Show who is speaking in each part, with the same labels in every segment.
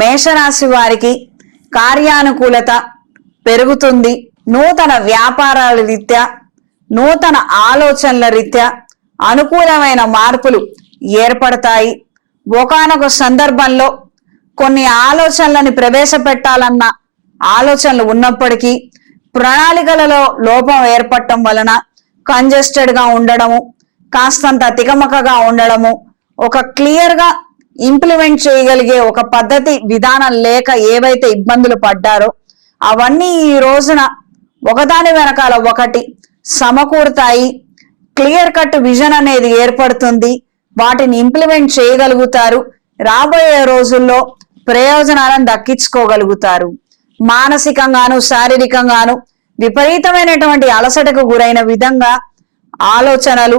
Speaker 1: మేషరాశి వారికి కార్యానుకూలత పెరుగుతుంది. నూతన వ్యాపారాల రీత్యా నూతన ఆలోచనల రీత్యా అనుకూలమైన మార్పులు ఏర్పడతాయి. ఒకానొక సందర్భంలో కొన్ని ఆలోచనలని ప్రవేశపెట్టాలన్న ఆలోచనలు ఉన్నప్పటికీ ప్రణాళికలలో లోపం ఏర్పడటం వలన కంజెస్టెడ్గా ఉండడము కాస్తంత తికమకగా ఉండడము ఒక క్లియర్గా ఇంప్లిమెంట్ చేయగలిగే ఒక పద్ధతి విధానం లేక ఏవైతే ఇబ్బందులు పడ్డారో అవన్నీ ఈ రోజున ఒకదాని వెనకాల ఒకటి సమకూరుతాయి. క్లియర్ కట్ విజన్ అనేది ఏర్పడుతుంది. వాటిని ఇంప్లిమెంట్ చేయగలుగుతారు. రాబోయే రోజుల్లో ప్రయోజనాలను దక్కించుకోగలుగుతారు. మానసికంగాను శారీరకంగాను విపరీతమైనటువంటి అలసటకు గురైన విధంగా ఆలోచనలు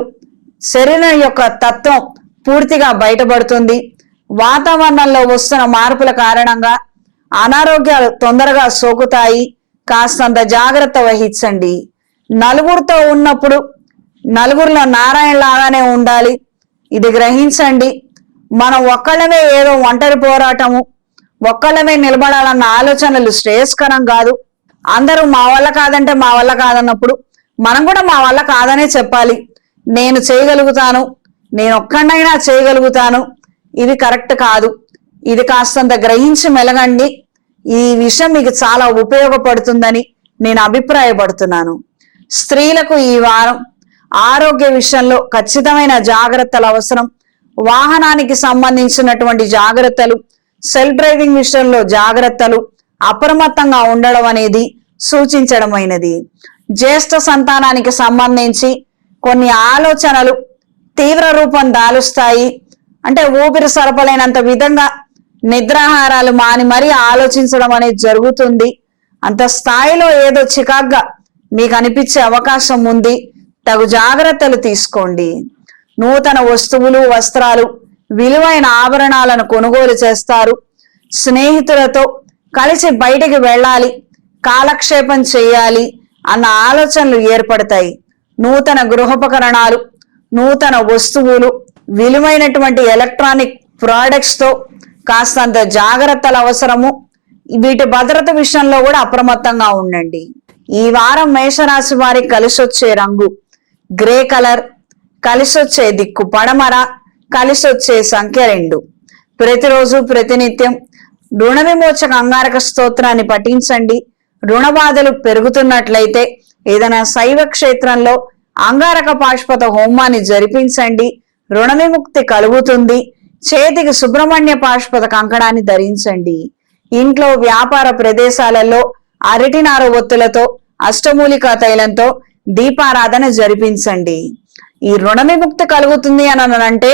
Speaker 1: శరీరం యొక్క తత్వం పూర్తిగా బయటపడుతుంది. వాతావరణంలో వస్తున్న మార్పుల కారణంగా అనారోగ్యాలు తొందరగా సోకుతాయి. కాస్తంత జాగ్రత్త వహించండి. నలుగురితో ఉన్నప్పుడు నలుగురిలో నారాయణ లాగానే ఉండాలి. ఇది గ్రహించండి. మనం ఒక్కళ్ళమే ఏదో ఒంటరి పోరాటము ఒక్కళ్ళమే నిలబడాలన్న ఆలోచనలు శ్రేయస్కరం కాదు. అందరూ మా వల్ల కాదంటే మా వల్ల కాదన్నప్పుడు మనం కూడా మా వల్ల కాదనే చెప్పాలి. నేను చేయగలుగుతాను. నేను ఒక్కడైనా చేయగలుగుతాను. ఇది కరెక్ట్ కాదు. ఇది కాస్తంత గ్రహించి మెలగండి. ఈ విషయం మీకు చాలా ఉపయోగపడుతుందని నేను అభిప్రాయపడుతున్నాను. స్త్రీలకు ఈ వారం ఆరోగ్య విషయంలో ఖచ్చితమైన జాగ్రత్తలు అవసరం. వాహనానికి సంబంధించినటువంటి జాగ్రత్తలు సెల్ఫ్ డ్రైవింగ్ విషయంలో జాగ్రత్తలు అప్రమత్తంగా ఉండడం అనేది సూచించడమైనది. జ్యేష్ఠ సంతానానికి సంబంధించి కొన్ని ఆలోచనలు తీవ్ర రూపం దాలుస్తాయి. అంటే ఊపిరి సరపలేనంత విధంగా నిద్రాహారాలు మాని మరీ ఆలోచించడం అనేది జరుగుతుంది. అంత స్థాయిలో ఏదో చికాగ్గా మీకు అనిపించే అవకాశం ఉంది. తగు జాగ్రత్తలు తీసుకోండి. నూతన వస్తువులు వస్త్రాలు విలువైన ఆభరణాలను కొనుగోలు చేస్తారు. స్నేహితులతో కలిసి బయటికి వెళ్ళాలి. కాలక్షేపం చేయాలి అన్న ఆలోచనలు ఏర్పడతాయి. నూతన గృహోపకరణాలు నూతన వస్తువులు విలువైనటువంటి ఎలక్ట్రానిక్ ప్రోడక్ట్స్తో కాస్తంత జాగ్రత్తలు అవసరము. వీటి భద్రత విషయంలో కూడా అప్రమత్తంగా ఉండండి. ఈ వారం మేషరాశి వారికి కలిసి వచ్చే రంగు గ్రే కలర్ కలిసి వచ్చే దిక్కు పడమర కలిసి వచ్చే సంఖ్య రెండు. ప్రతిరోజు ప్రతినిత్యం రుణ విమోచక అంగారక స్తోత్రాన్ని పఠించండి. రుణ బాధలు పెరుగుతున్నట్లయితే ఏదైనా శైవ క్షేత్రంలో అంగారక పాష్పత హోమాన్ని జరిపించండి. రుణ విముక్తి కలుగుతుంది. చేతికి సుబ్రహ్మణ్య పాష్పద కంకణాన్ని ధరించండి. ఇంట్లో వ్యాపార ప్రదేశాలలో అరటినార ఒత్తులతో అష్టమూలికా తైలంతో దీపారాధన జరిపించండి. ఈ రుణ విముక్తి కలుగుతుంది అని అంటే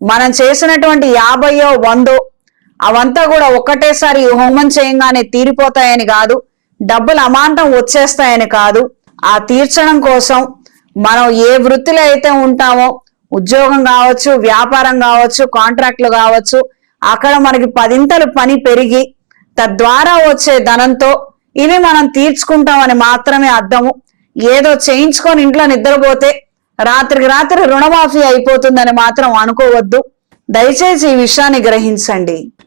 Speaker 1: మనం చేసినటువంటి యాభయో వందో అవంతా కూడా ఒక్కటేసారి హోమం చేయంగానే తీరిపోతాయని కాదు డబ్బులు అమాంతం వచ్చేస్తాయని కాదు. ఆ తీర్చడం కోసం మనం ఏ వృత్తిలో అయితే ఉంటామో ఉద్యోగం కావచ్చు వ్యాపారం కావచ్చు కాంట్రాక్ట్లు కావచ్చు అక్కడ మనకి పదింతలు పని పెరిగి తద్వారా వచ్చే ధనంతో ఇవి మనం తీర్చుకుంటామని మాత్రమే అర్థము. ఏదో చేయించుకొని ఇంట్లో నిద్రపోతే రాత్రికి రాత్రి రుణమాఫీ అయిపోతుందని మాత్రం అనుకోవద్దు. దయచేసి ఈ విషయాన్ని గ్రహించండి.